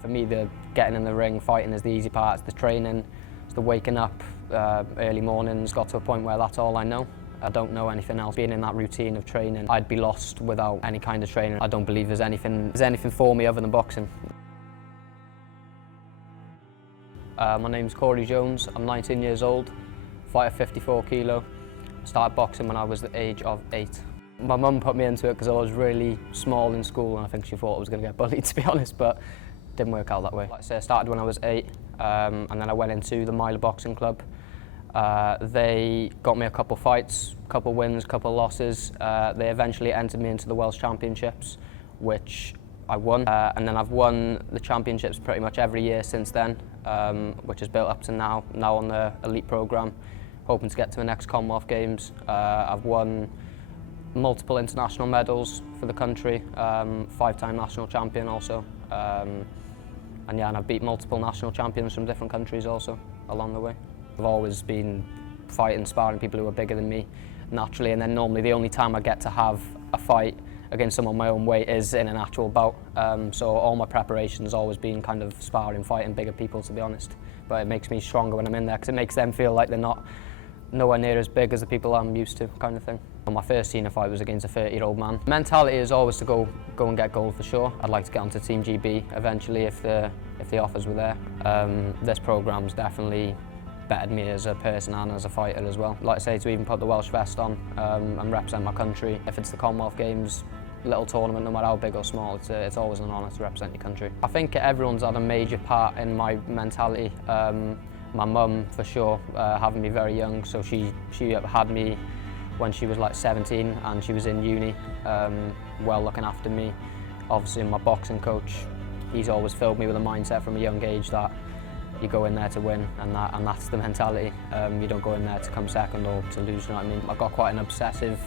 For me, the getting in the ring, fighting is the easy part. It's the training, it's the waking up early mornings. Got to a point where that's all I know. I don't know anything else. Being in that routine of training, I'd be lost without any kind of training. I don't believe there's anything for me other than boxing. My name's Cory Jones. I'm 19 years old, fight at 54 kilo. Started boxing when I was the age of 8. My mum put me into it because I was really small in school, and I think she thought I was going to get bullied, to be honest, but it didn't work out that way. Like I say, I started when I was 8, and then I went into the Miler Boxing Club. They got me a couple fights, couple wins, couple losses. They eventually entered me into the Welsh Championships, which I won. And then I've won the championships pretty much every year since then, which has built up to now on the elite programme, hoping to get to the next Commonwealth Games. I've won multiple international medals for the country, 5-time national champion also. And yeah, and I've beat multiple national champions from different countries also along the way. I've always been fighting, sparring people who are bigger than me naturally, and then normally the only time I get to have a fight against someone my own weight is in an actual bout. So all my preparation has always been kind of sparring, fighting bigger people, to be honest. But it makes me stronger when I'm in there because it makes them feel like they're not nowhere near as big as the people I'm used to, kind of thing. My first senior fight was against a 30-year-old man. Mentality is always to go and get gold for sure. I'd like to get onto Team GB eventually if the offers were there. This programme's definitely bettered me as a person and as a fighter as well. Like I say, to even put the Welsh vest on and represent my country. If it's the Commonwealth Games, little tournament, no matter how big or small, it's always an honour to represent your country. I think everyone's had a major part in my mentality. My mum, for sure, having me very young, so she had me when she was like 17 and she was in uni, well looking after me. Obviously my boxing coach, he's always filled me with a mindset from a young age that you go in there to win, and that's the mentality. You don't go in there to come second or to lose, you know what I mean? I've got quite an obsessive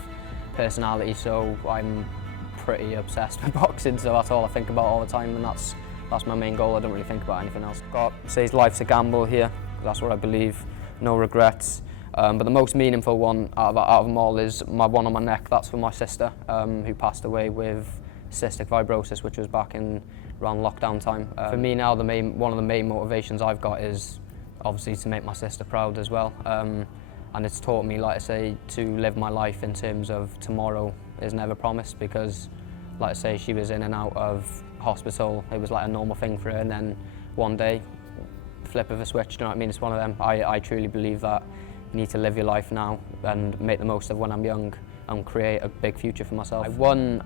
personality, so I'm pretty obsessed with boxing, so that's all I think about all the time, and that's my main goal. I don't really think about anything else. Says life's a gamble here, that's what I believe, no regrets. But the most meaningful one out of them all is my one on my neck. That's for my sister, who passed away with cystic fibrosis, which was back in around lockdown time. For me now, one of the main motivations I've got is obviously to make my sister proud as well. And it's taught me, like I say, to live my life in terms of tomorrow is never promised, because, like I say, she was in and out of hospital. It was like a normal thing for her, and then one day, flip of a switch, you know what I mean? It's one of them. I truly believe that you need to live your life now and make the most of when I'm young and create a big future for myself.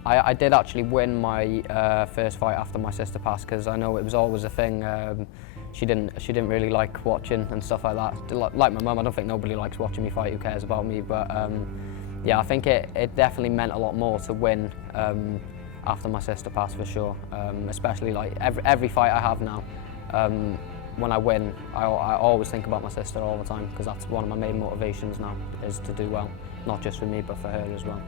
I did actually win my first fight after my sister passed, because I know it was always a thing. She didn't really like watching and stuff like that. Like my mum, I don't think nobody likes watching me fight. Who cares about me? But yeah, I think it definitely meant a lot more to win after my sister passed, for sure. Especially like every fight I have now. When I win, I always think about my sister all the time, because that's one of my main motivations now, is to do well, not just for me but for her as well.